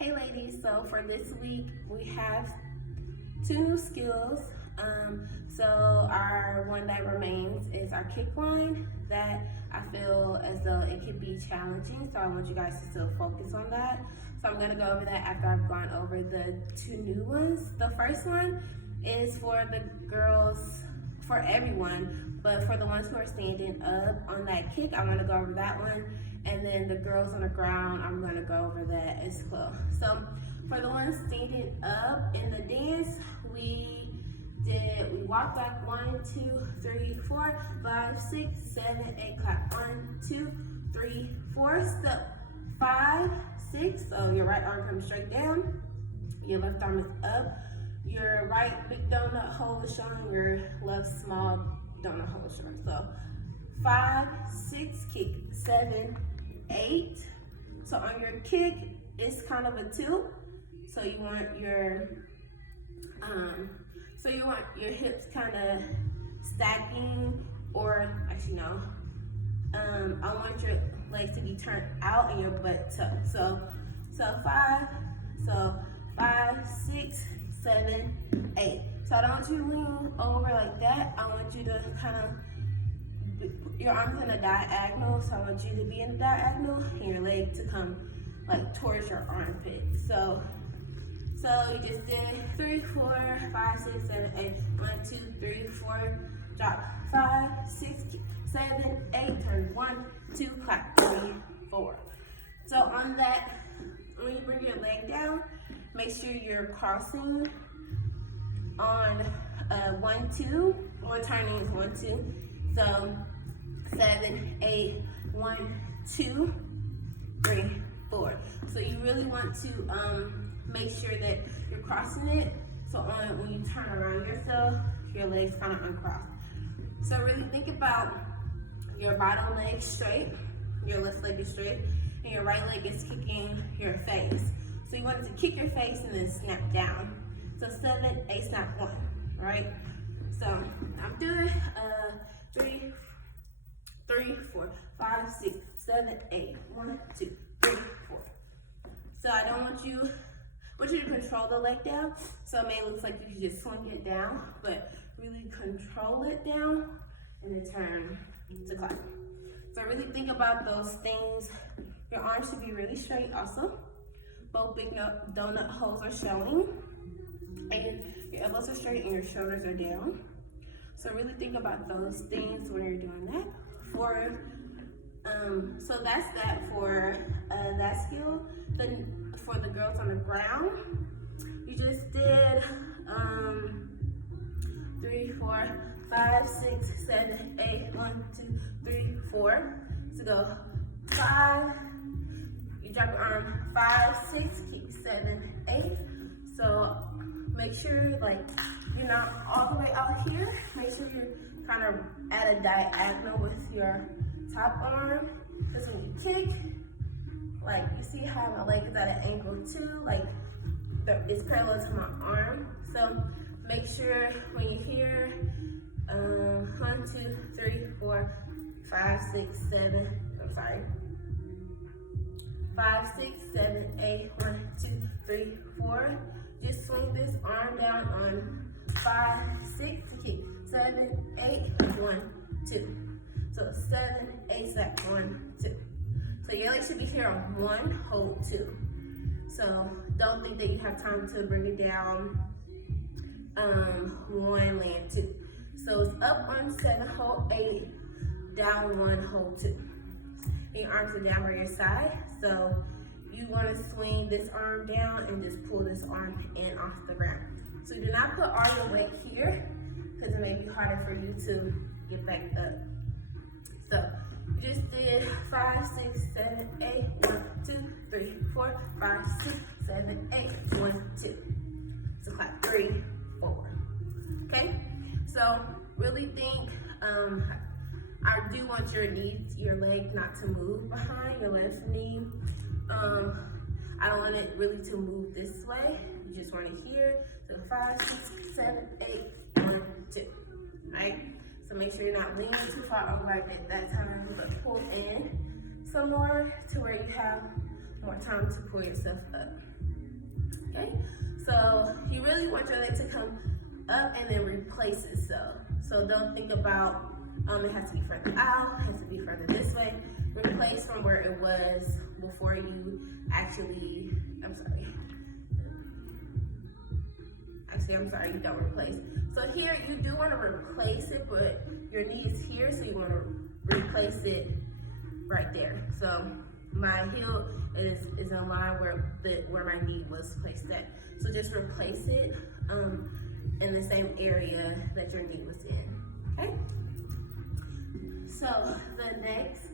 Hey ladies, so for this week we have two new skills. So our one that remains is our kick line that I feel as though it could be challenging. So I want you guys to still focus on that. So I'm gonna go over that after I've gone over the two new ones. The first one is for the girls, for everyone, but for the ones who are standing up on that kick, I wanna go over that one. And then the girls on the ground, I'm gonna go over that as well. So for the ones standing up in the dance, we walked back 1, 2, 3, 4, 5, 6, 7, 8, clap 1, 2, 3, 4, step 5, 6. So your right arm comes straight down, your left arm is up, your right big donut hole is showing, your left small donut hole is showing. So 5, 6, kick, 7, 8. So on your kick, it's kind of a tilt. So you want your hips kind of stacking, or actually no. I want your legs to be turned out and your butt tucked. So 5, 6, 7, 8. So I don't want you to lean over like that. I want you to kind of, your arms in a diagonal. So I want you to be in a diagonal and your leg to come like towards your armpit. So you just did 3, 4, 5, 6, 7, 8. 1, 2, 3, 4. Drop 5, 6, 7, 8. Turn 1, 2, clap 3, 4. So on that, when you bring your leg down, make sure you're crossing on 1, 2, or turning 1, 2. So 7, 8, 1, 2, 3, 4. So you really want to make sure that you're crossing it. So when you turn around yourself, your legs kind of uncross. So really think about your bottom leg straight, your left leg is straight, and your right leg is kicking your face. So you want to kick your face and then snap down. So 7, 8, snap 1, right? So I'm doing 3, 4, 5, 6, 7, 8. 1, 2, 3, 4. So I don't want you to control the leg down. So it may look like you can just swing it down, but really control it down and then turn to clap. So really think about those things. Your arms should be really straight also. Both big donut holes are showing. And your elbows are straight and your shoulders are down. So really think about those things when you're doing that. So that's that for that skill. Then for the girls on the ground, you just did 3, 4, 5, 6, 7, 8. 1, 2, 3, 4. So go 5. You drop your arm 5, 6, kick 7, 8. So make sure like you're not all the way out here. Make sure you're kind of at a diagonal with your top arm. Because when you kick, like you see how my leg is at an angle too, like it's parallel to my arm. So make sure when you hear 1, 2, 3, 4, 5, 6, 7, I'm sorry. 5, 6, 7, 8, 1, 2, 3, 4. Just swing this arm down on 5, 6 to kick 7, 8, 1, 2. So 7, 8, snap 1, 2. So your legs should be here on 1, hold 2. So don't think that you have time to bring it down 1, land 2. So it's up on 7, hold 8, down 1, hold 2. And your arms are down by your side. So you want to swing this arm down and just pull this arm in off the ground. So do not put all your weight here because it may be harder for you to get back up. So you just did 5, 6, 7, 8. 1, 2, 3, 4, 5, 6, 7, 8. 1, 2. So clap 3, 4. Okay? So really think, I do want your knees, your leg not to move behind your left knee. I don't want it really to move this way. You just want it here. So 5, 6, 7, 8, 1, 2. Right? So make sure you're not leaning too far over at that time, but pull in some more to where you have more time to pull yourself up. Okay, so you really want your leg to come up and then replace itself. So don't think about it has to be further out, it has to be further this way. Replace from where it was before you actually, I'm sorry, you don't replace. So here you do want to replace it, but your knee is here, so you want to replace it right there. So my heel is in line where my knee was placed at. So just replace it in the same area that your knee was in, okay? So the next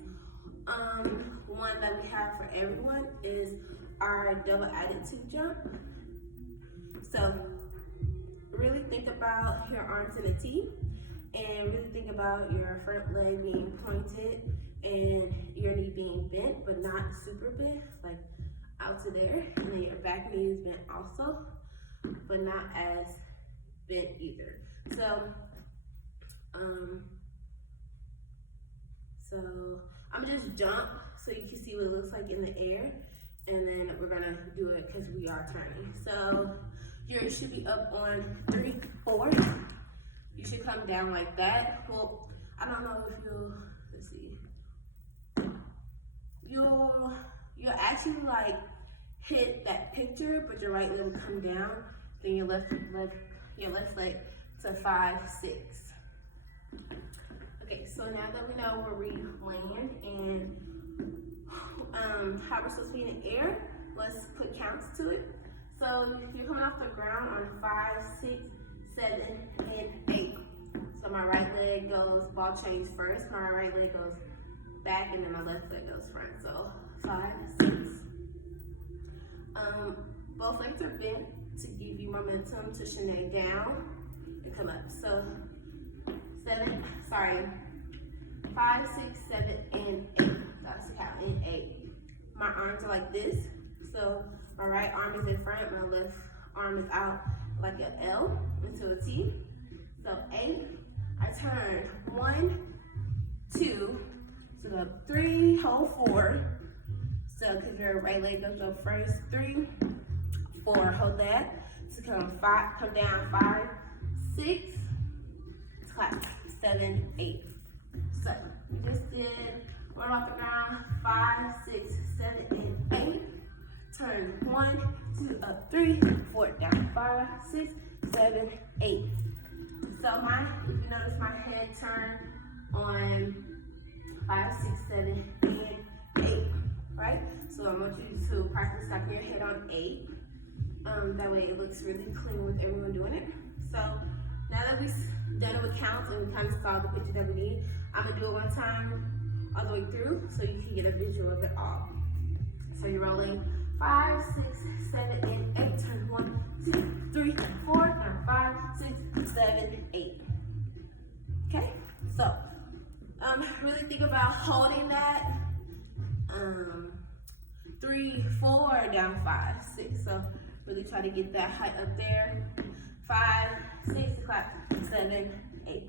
one that we have for everyone is our double attitude jump. So really think about your arms in a T, and really think about your front leg being pointed and your knee being bent, but not super bent, like out to there. And then your back knee is bent also, but not as bent either. So, I'm gonna just jump so you can see what it looks like in the air, and then we're gonna do it because we are turning. So you should be up on 3, 4. You should come down like that. Well, I don't know if let's see. You'll actually like hit that picture, but your right leg will come down. Then your left leg to 5, 6. Okay, so now that we know where we land and how we're supposed to be in the air, let's put counts to it. So you're coming off the ground on 5, 6, 7, and 8. So my right leg goes ball change first, my right leg goes back, and then my left leg goes front. So 5, 6. Both legs are bent to give you momentum to shinny down and come up. So 5, 6, 7, and 8. That's the count, and 8. My arms are like this. So my right arm is in front, my left arm is out like an L into a T. So 8, I turn 1, 2, so go 3, hold 4. So because your right leg goes up first, 3, 4, hold that. So come down 5, 6, clap, 7, 8. So we just did one off the ground, 5, 6, 7, and 8. Turn 1, 2, up 3, 4, down 5, 6, 7, 8. So if you notice my head turn on 5, 6, 7, and 8, right? So I want you to practice stopping your head on 8. That way it looks really clean with everyone doing it. So now that we've done it with counts and we kind of saw the picture that we need, I'm gonna do it one time all the way through so you can get a visual of it all. So you're rolling 5, 6, 7, and 8. Turn 1, 2, 3, 4. Now 5, 6, 7, 8. Okay? So really think about holding that. 3, 4, down 5, 6. So really try to get that height up there. 5, 6, clap, 7, 8.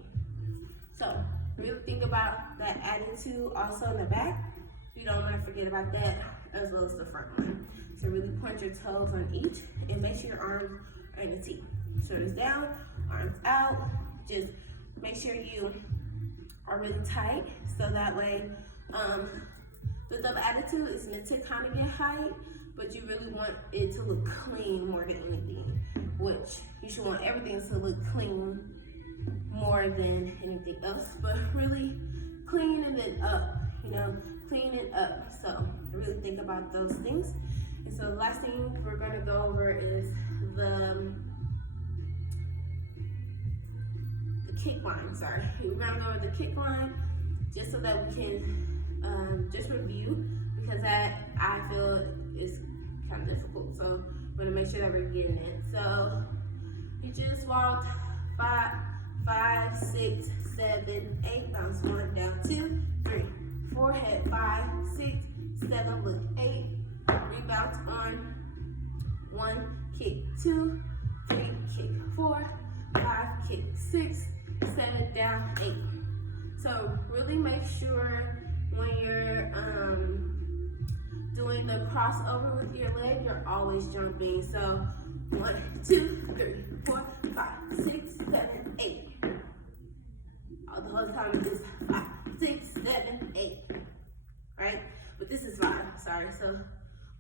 So really think about that attitude also in the back. You don't want to forget about that, as well as the front one. So really point your toes on each and make sure your arms are in a T. Shoulders down, arms out. Just make sure you are really tight, so that way the double attitude is meant to kind of get height, but you really want it to look clean more than anything, which you should want everything to look clean more than anything else, but really cleaning it up, clean it up. So really think about those things. And so the last thing we're gonna go over is the kick line, sorry. We're gonna go over the kick line just so that we can just review, because that I feel is kind of difficult. So we're gonna make sure that we're getting it. So you just walked 5, 6, 7, 8, bounce 1, down 2, 3, 4, head 5, 6, 7, look 8, rebound on 1, kick 2, 3, kick 4, 5, kick 6, 7, down 8. So really make sure when you're doing the crossover with your leg, you're always jumping. So 1, 2, 3, 4, 5, 6, 7, 8. All the whole time is 5, 6, 7, 8. Right? But this is 5. Sorry. So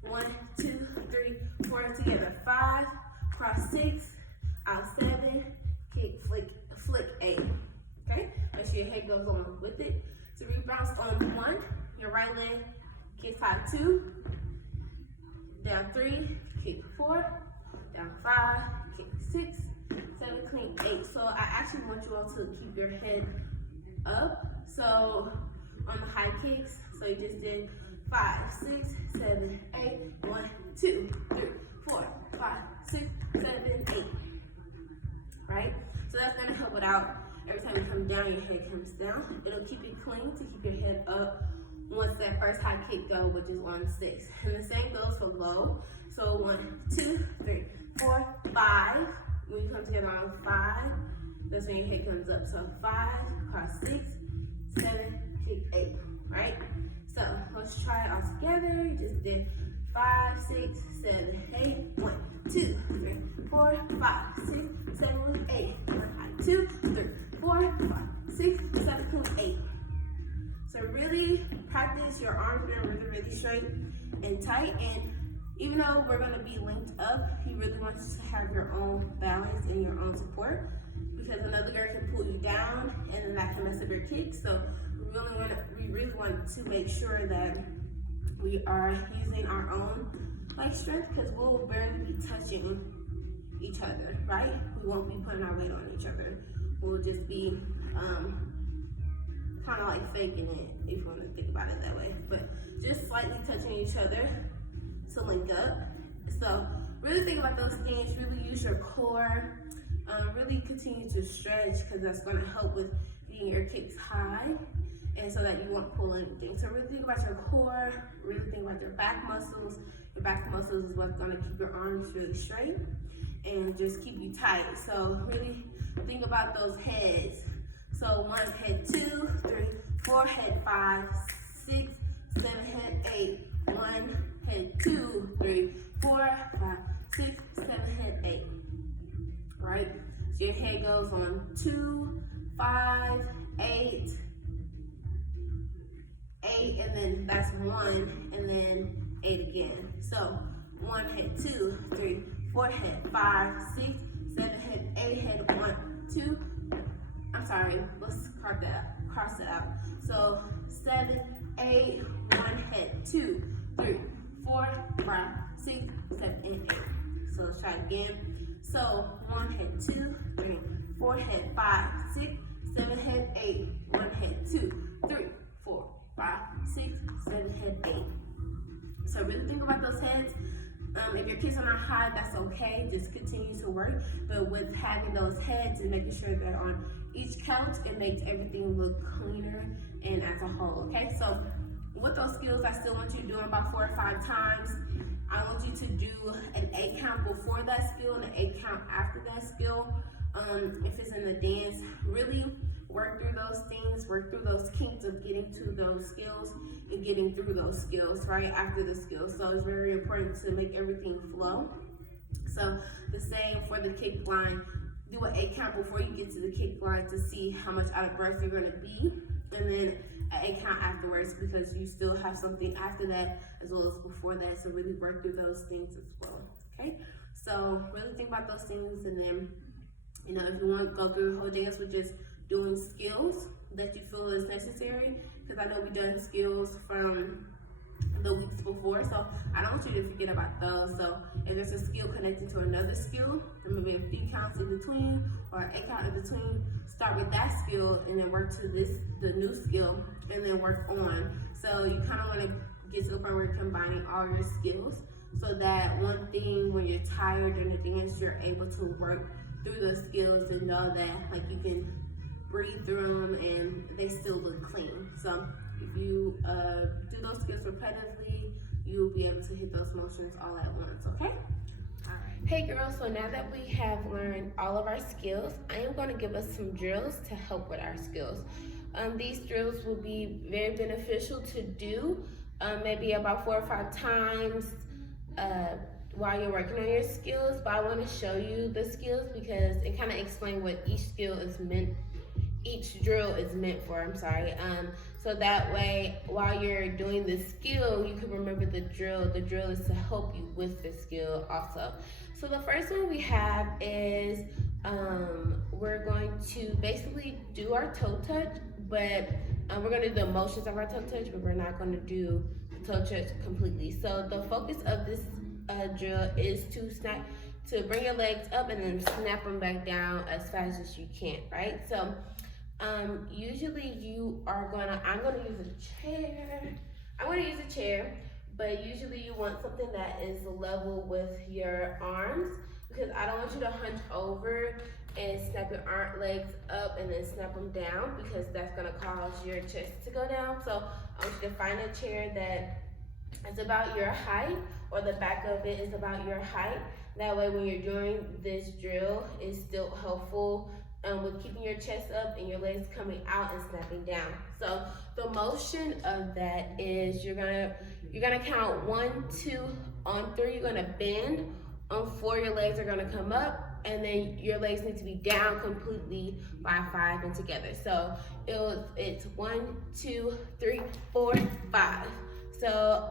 1, 2, 3, 4 together. 5, cross 6, out 7, kick, flick 8. Okay? Make sure your head goes on with it. So rebounds on 1, your right leg, kick high 2, down 3, kick 4, down 5, kick 6, 7, clean 8. So I actually want you all to keep your head up. So on the high kicks, so you just did 5, 6, 7, 8, 1, 2, 3, 4, 5, 6, 7, 8. Right? So that's gonna help it out. Every time you come down, your head comes down. It'll keep you clean to keep your head up once that first high kick go, which is on 6. And the same goes for low. So 1, 2, 3, 4, 5. When you come together on 5, that's when your head comes up. So 5, cross 6, 7, kick 8, right? So let's try it all together. You just did 5, 6, 7, 8. 1, 2, 3, 4, 5, 6, 7, 8. 1, 2, 3, 4, 5, 6, 7, 8. So really practice your arms being really straight and tight. And even though we're gonna be linked up, you really want to have your own balance and your own support, because another girl can pull you down and then that can mess up your kick. So we really want to make sure that we are using our own strength, because we'll barely be touching each other, right? We won't be putting our weight on each other. We'll just be kind of like faking it, if you want to think about it that way, but just slightly touching each other to link up. So really think about those things, really use your core, really continue to stretch, because that's going to help with getting your kicks high and so that you won't pull anything. So really think about your core, really think about your back muscles. Your back muscles is what's going to keep your arms really straight and just keep you tight. So really think about those heads. So 1, head 2, 3, 4, head 5, 6, 7, head 8. 1, head 2, 3, 4, 5, 6, 7, head 8. Right? So your head goes on 2, 5, 8, 8, and then that's 1, and then 8 again. So 1, head 2, 3, 4, head 5, 6, 7, head 8, head 1, 2. I'm sorry, let's cross it out. So 7, 8, 1, head 2, 3, 4, 5, 6, 7, and 8. So let's try it again. So 1, head 2, 3, 4, head 5, 6, 7, head 8, 1, head 2, 3, 4, 5, 6, 7, head 8. So really think about those heads. If your kicks are not high, that's okay. Just continue to work. But with having those heads and making sure they're on each count, it makes everything look cleaner and as a whole, okay? So with those skills, I still want you to do them about 4 or 5 times. I want you to do an 8 count before that skill and an 8 count after that skill. If it's in the dance, really work through those things, work through those kinks of getting to those skills and getting through those skills right after the skills. So it's very important to make everything flow. So the same for the kick line, do an 8 count before you get to the kick line to see how much out of breath you're gonna be, and then an 8 count afterwards, because you still have something after that as well as before that. So really work through those things as well, okay? So really think about those things, and then, you know, if you want to go through the whole dance with just doing skills that you feel is necessary, because I know we've done skills from the weeks before, so I don't want you to forget about those. So if there's a skill connected to another skill, there may be a few counts in between or an 8 count in between, start with that skill and then work to the new skill, and then work on. So you kind of want to get to the point where you're combining all your skills, so that one thing, when you're tired during the dance, you're able to work through those skills and know that like you can breathe through them and they still look clean. So if you do those skills repetitively, you'll be able to hit those motions all at once, okay? Hey girls, so now that we have learned all of our skills, I am going to give us some drills to help with our skills. These drills will be very beneficial to do maybe about 4 or 5 times while you're working on your skills. But I want to show you the skills because it kind of explains what each skill is meant, each drill is meant for. I'm sorry. So that way, while you're doing the skill, you can remember the drill. The drill is to help you with the skill also. So the first one we have is we're going to basically do our toe touch, but we're going to do the motions of our toe touch, but we're not going to do the toe touch completely. So the focus of this drill is to bring your legs up and then snap them back down as fast as you can, right? So usually I'm gonna use a chair. I'm gonna use a chair, but usually you want something that is level with your arms because I don't want you to hunch over and snap your legs up and then snap them down because that's gonna cause your chest to go down. So I want you to find a chair that is about your height, or the back of it is about your height. That way when you're doing this drill, it's still helpful with keeping your chest up and your legs coming out and snapping down. So the motion of that is you're gonna count 1, 2, on 3 you're gonna bend, on 4 your legs are gonna come up, and then your legs need to be down completely by 5 and together. So it's 1, 2, 3, 4, 5. So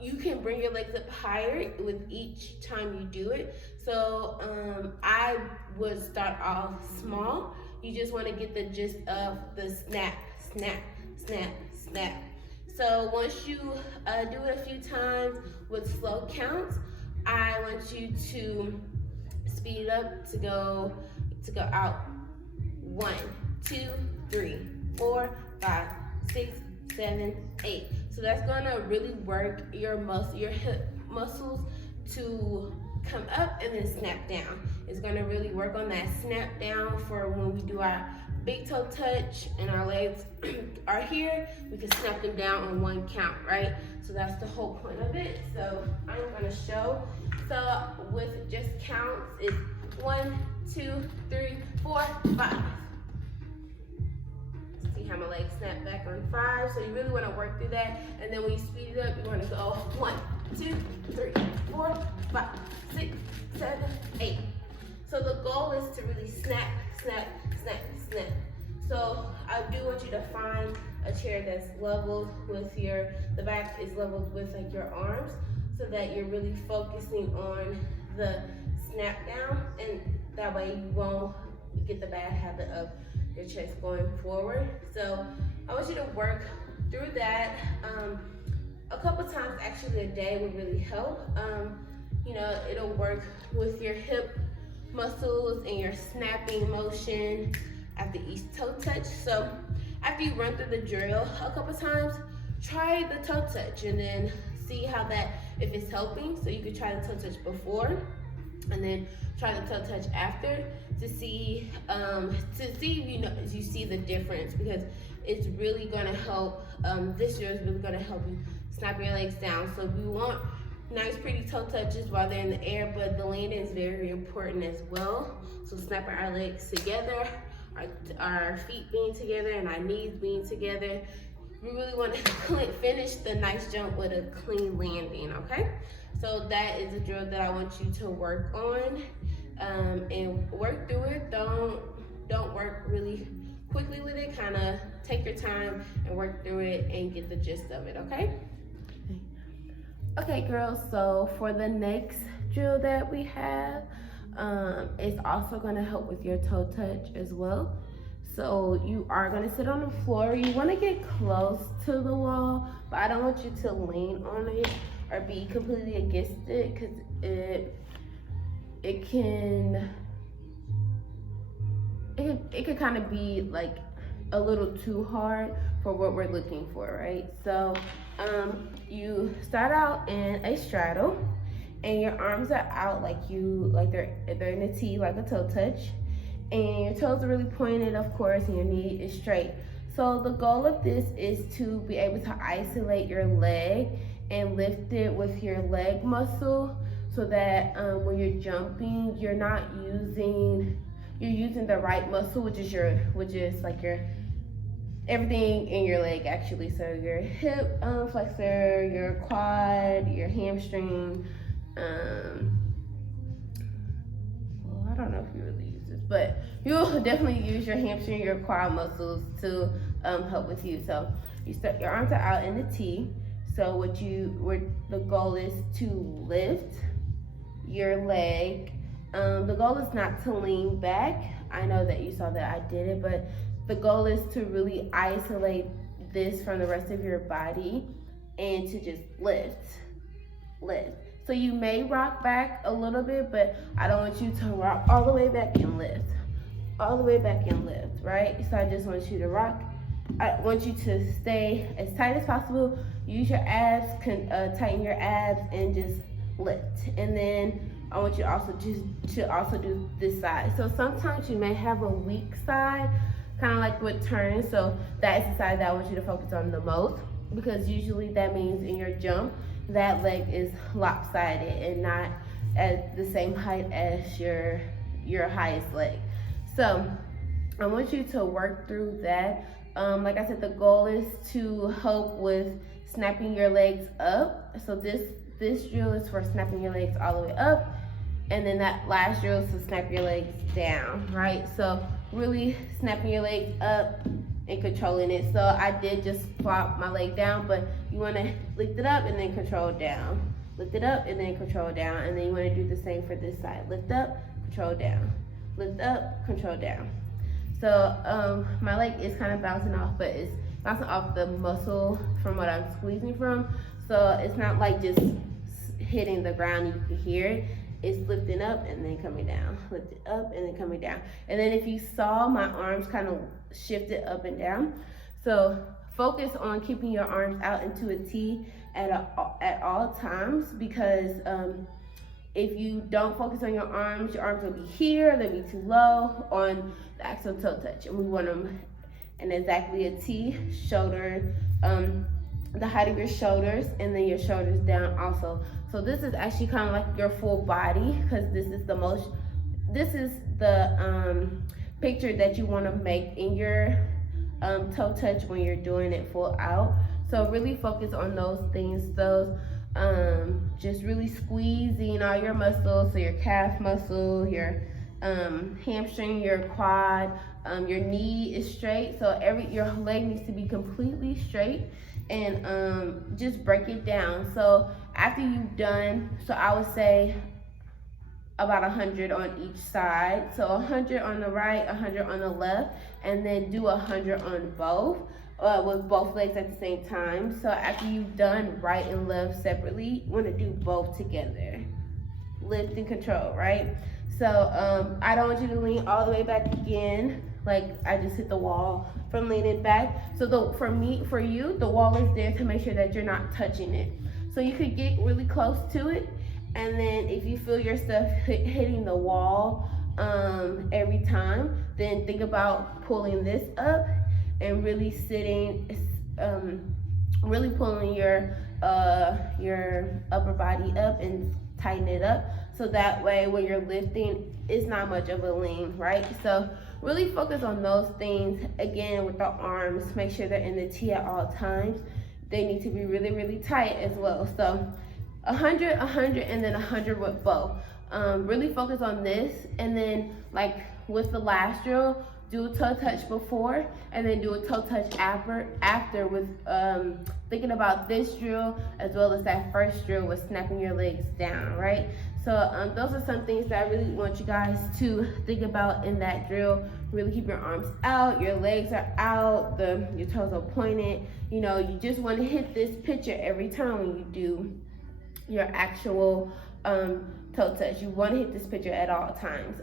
you can bring your legs up higher with each time you do it. So I would start off small. You just want to get the gist of the snap, snap, snap, snap. So once you do it a few times with slow counts, I want you to speed it up to go out. 1, 2, 3, 4, 5, 6, 7, 8. So that's gonna really work your hip muscles to come up and then snap down. It's gonna really work on that snap down for when we do our big toe touch and our legs are here, we can snap them down on 1 count, right? So that's the whole point of it. So I'm gonna show. So with just counts, it's 1, 2, 3, 4, 5. See how my legs snap back on 5. So you really want to work through that. And then when you speed it up, you want to go 1, 2, 3, 4, 5, 6, 7, 8. So the goal is to really snap, snap, snap, snap. So I do want you to find a chair that's leveled with the back is leveled with like your arms, so that you're really focusing on the snap down, and that way you won't get the bad habit of your chest going forward. So I want you to work through that a couple times, actually a day would really help. You know, it'll work with your hip muscles and your snapping motion after each toe touch. So after you run through the drill a couple times, try the toe touch and then see how if it's helping. So you could try the toe touch before and then try the toe touch after to see if you see the difference, because it's really gonna help. This drill is really gonna help you snap your legs down. So we want nice pretty toe touches while they're in the air, but the landing is very important as well. So snapping our legs together, our feet being together and our knees being together. We really want to finish the nice jump with a clean landing, okay? So that is a drill that I want you to work on and work through it. Don't work really quickly with it. Kind of take your time and work through it and get the gist of it, okay? Okay, girls, so for the next drill that we have, it's also gonna help with your toe touch as well. So you are gonna sit on the floor. You wanna get close to the wall, but I don't want you to lean on it or be completely against it, because it can kind of be like a little too hard for what we're looking for, right? So you start out in a straddle, and your arms are out like they're in a T, like a toe touch, and your toes are really pointed, of course, and your knee is straight. So the goal of this is to be able to isolate your leg and lift it with your leg muscle, so that when you're jumping, you're using the right muscle, which is like your everything in your leg actually. So your hip flexor, your quad, your hamstring. Well, I don't know if you really use this, but you'll definitely use your hamstring, your quad muscles to help with you. So you start, your arms are out in the T. So the goal is to lift your leg. The goal is not to lean back. I know that you saw that I did it, but the goal is to really isolate this from the rest of your body and to just lift. So you may rock back a little bit, but I don't want you to rock all the way back and lift. All the way back and lift, right? So I just want you to rock. I want you to stay as tight as possible. Use your abs, tighten your abs, and just lift. And then I want you also to also do this side. So sometimes you may have a weak side, kind of like with turns. So that is the side that I want you to focus on the most, because usually that means in your jump, that leg is lopsided and not at the same height as your highest leg. So I want you to work through that. Like I said, the goal is to help with snapping your legs up. So this drill is for snapping your legs all the way up, and then that last drill is to snap your legs down, right? So really snapping your legs up and controlling it. So I did just flop my leg down, but you want to lift it up and then control down. Lift it up and then control down, and then you want to do the same for this side. Lift up, control down. Lift up, control down. So my leg is kind of bouncing off, but it's bouncing off the muscle from what I'm squeezing from. So it's not like just hitting the ground, you can hear it. It's lifting up and then coming down. Lift it up and then coming down. And then if you saw, my arms kind of shifted up and down. So focus on keeping your arms out into a T at all times, because if you don't focus on your arms will be here, they'll be too low on the actual toe touch. And we want them in exactly a T, shoulder, the height of your shoulders, and then your shoulders down also. So this is actually kind of like your full body, because this is the picture that you want to make in your toe touch when you're doing it full out. So really focus on those things, just really squeezing all your muscles, so your calf muscle, your hamstring, your quad, your knee is straight, so your leg needs to be completely straight, and just break it down. So after you've done, so I would say about 100 on each side. So 100 on the right, 100 on the left, and then do 100 on both, with both legs at the same time. So after you've done right and left separately, you want to do both together. Lift and control, right? So I don't want you to lean all the way back again, like I just hit the wall from leaning back. So for you, the wall is there to make sure that you're not touching it. So you could get really close to it, and then if you feel your stuff hitting the wall every time, then think about pulling this up and really sitting, really pulling your upper body up and tighten it up. So that way when you're lifting, it's not much of a lean, right? So really focus on those things. Again, with the arms, make sure they're in the T at all times. They need to be really, really tight as well. So 100, 100, and then 100 with both. Really focus on this, and then like with the last drill, do a toe touch before, and then do a toe touch after with thinking about this drill as well as that first drill with snapping your legs down, right? So those are some things that I really want you guys to think about in that drill. Really keep your arms out, your legs are out, your toes are pointed. You know, you just want to hit this picture every time when you do your actual toe touch. You want to hit this picture at all times.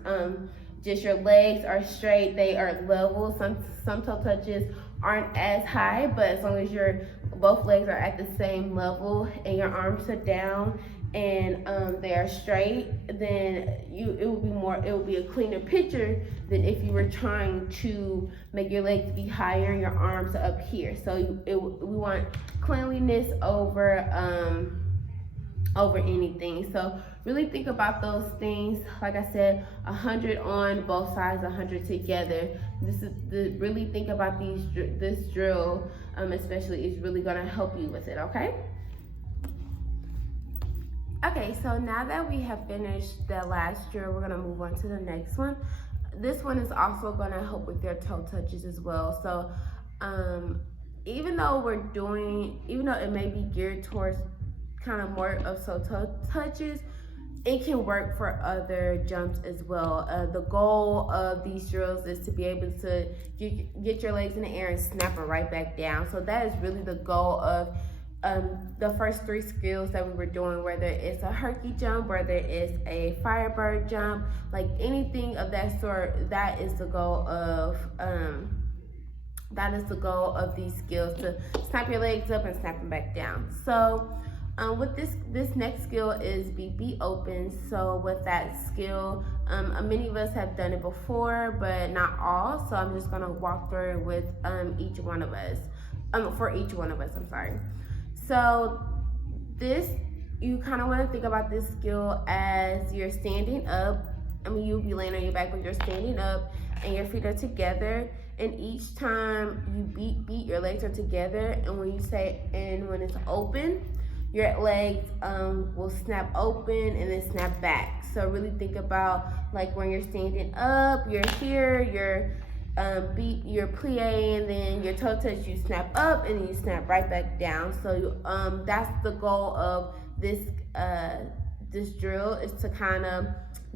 Just your legs are straight, they are level. Some toe touches aren't as high, but as long as both legs are at the same level and your arms are down and they are straight, then it will be a cleaner picture than if you were trying to make your legs be higher and your arms are up here. So we want cleanliness over over anything. So really think about those things. Like I said, 100 on both sides, 100 together. Really think about this drill, especially is really gonna help you with it. Okay. Okay, so now that we have finished the last drill, we're gonna move on to the next one. This one is also gonna help with your toe touches as well. So even though it may be geared towards kind of more of toe touches, it can work for other jumps as well. The goal of these drills is to be able to get your legs in the air and snap it right back down. So that is really the goal of the first 3 skills that we were doing, whether it's a herky jump, whether it's a firebird jump, like anything of that sort. That is the goal of these skills, to snap your legs up and snap them back down. So with this next skill is be open. So with that skill, many of us have done it before, but not all. So I'm just gonna walk through it with each one of us. For each one of us, I'm sorry. So you kind of want to think about this skill as you're standing up. You'll be laying on your back, but you're standing up and your feet are together. And each time you beat, your legs are together. And when it's open, your legs will snap open and then snap back. So really think about, like, when you're standing up, you're here, you're plie, and then your toe touch, you snap up and then you snap right back down. So that's the goal of this drill, is to kind of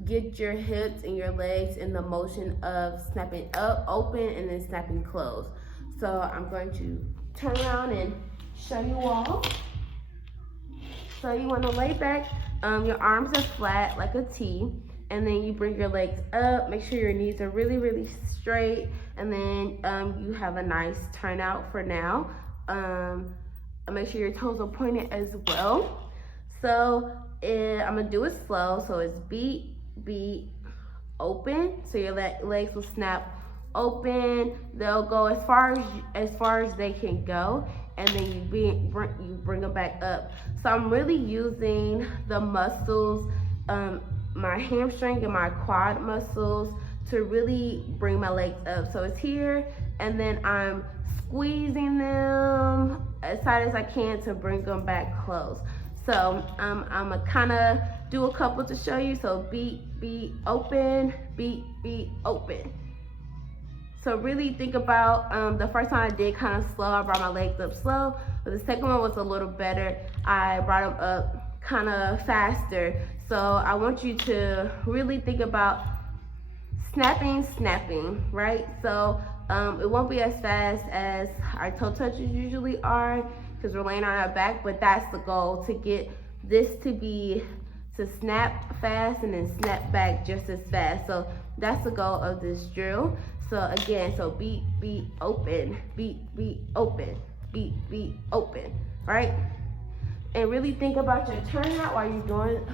get your hips and your legs in the motion of snapping up open and then snapping closed. So I'm going to turn around and show you all. So you want to lay back, your arms are flat like a T, and then you bring your legs up. Make sure your knees are really, really straight, and then you have a nice turnout for now. Make sure your toes are pointed as well. So I'm gonna do it slow. So it's beat, open. So your legs will snap open. They'll go as far as they can go, and then you bring them back up. So I'm really using the muscles, my hamstring and my quad muscles, to really bring my legs up. So it's here, and then I'm squeezing them as tight as I can to bring them back close. So I'm gonna kind of do a couple to show you. So beat, open, beat, open. So really think about, the first time I did kind of slow, I brought my legs up slow, but the second one was a little better. I brought them up kind of faster. So I want you to really think about snapping, right? So it won't be as fast as our toe touches usually are, because we're laying on our back, but that's the goal, to get this to snap fast and then snap back just as fast. So that's the goal of this drill. So again, so beat, open, beat, open, beat, open, right? And really think about your turnout while you're doing,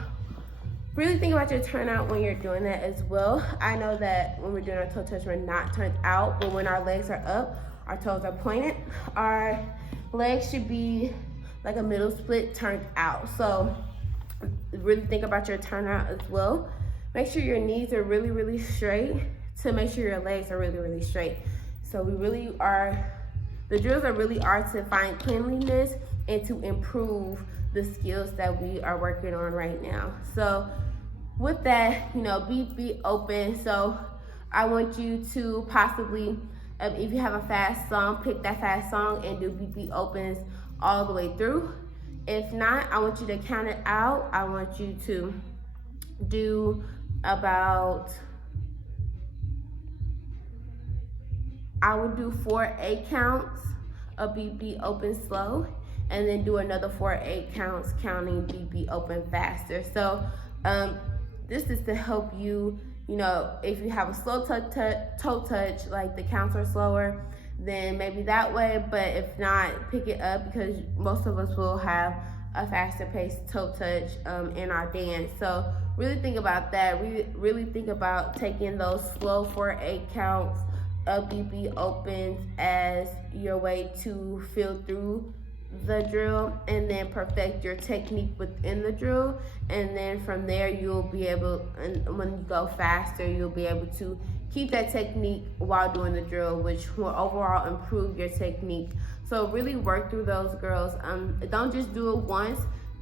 really think about your turnout when you're doing that as well. I know that when we're doing our toe touch, we're not turned out, but when our legs are up, our toes are pointed, our legs should be like a middle split turned out. So really think about your turnout as well. Make sure your knees are really, really straight, to make sure your legs are really, really straight. So the drills really are to find cleanliness and to improve the skills that we are working on right now. So with that, be open. So I want you to possibly, if you have a fast song, pick that fast song and do be opens all the way through. If not, I want you to count it out. I want you to do about, I would do 4 8 counts of be open slow, and then do another 4 8 counts counting be open faster. So this is to help you, if you have a slow toe touch, like the counts are slower, then maybe that way. But if not, pick it up, because most of us will have a faster paced toe touch in our dance. So really think about that. We really think about taking those slow 4 8 counts of be opens as your way to feel through the drill and then perfect your technique within the drill, and then from there you'll be able, and when you go faster, you'll be able to keep that technique while doing the drill, which will overall improve your technique. So really work through those, girls. Don't just do it once.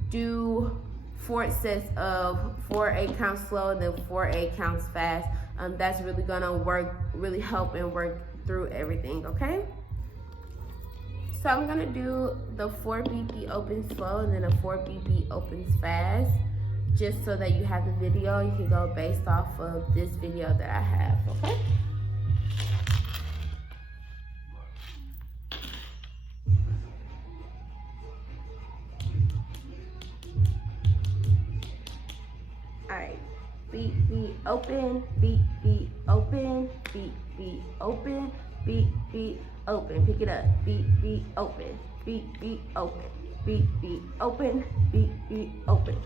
Do 4 sets of 4 8 counts slow and then 4 8 counts fast. That's really gonna really help and work through everything, okay? So I'm gonna do the 4 BP opens slow and then a 4 BP opens fast, just so that you have the video. You can go based off of this video that I have, okay? All right, beat, beat, open, beat, beat, open, beat, beat, open, beat, beat, open. Pick it up, beat, beat, open, beat, beat, open, beat, beat, open, beat, beat, open.